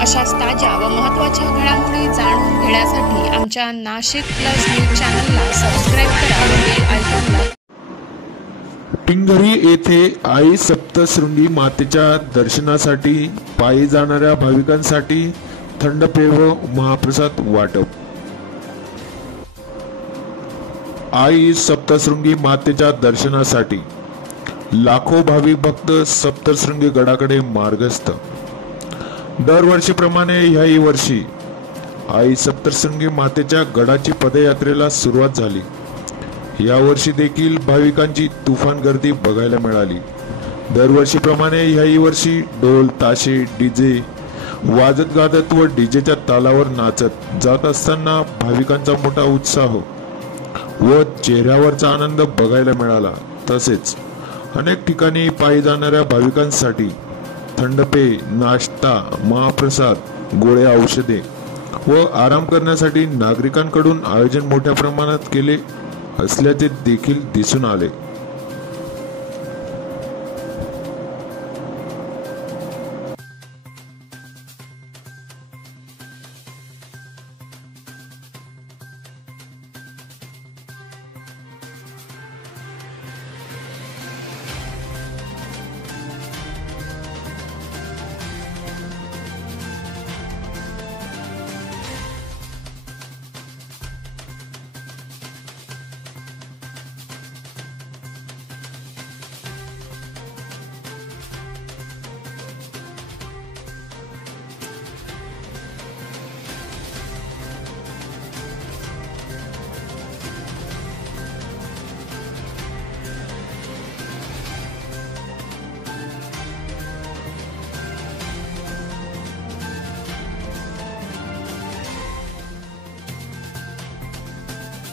अशाच ताज्या व महत्त्वाच्या घडामोडी जाणून घेण्यासाठी आमच्या नाशिक प्लस न्यूज चॅनलला सबस्क्राईब करा व बेल आयकॉनला. पिंगरी येथे आई सप्तशृंगी मातेच्या दर्शनासाठी पायी जाणाऱ्या भाविकांसाठी थंड पेय व महाप्रसाद वाटप. आई सप्तशृंगी मातेच्या दर्शनासाठी लाखो भाविक भक्त सप्तशृंगी गडाकडे मार्गस्थ. दरवर्षीप्रमाणे ह्याही वर्षी आई सप्तशृंगी मातेच्या गडाची पदयात्रेला सुरुवात झाली. यावर्षी देखील भाविकांची तुफान गर्दी बघायला मिळाली. दरवर्षीप्रमाणे ह्याही वर्षी ढोल ताशे डीजे वाजत गाजत व डीजेच्या तालावर नाचत जात असताना भाविकांचा मोठा उत्साह व चेहऱ्यावरचा आनंद बघायला मिळाला. तसेच अनेक ठिकाणी पायी जाणाऱ्या भाविकांसाठी थंड पेय, नाश्ता, महाप्रसाद, गोळ्या, औषधे व आराम करण्यासाठी नागरिकांकडून आयोजन मोठ्या प्रमाणात केले असल्याचे देखील दिसून आले.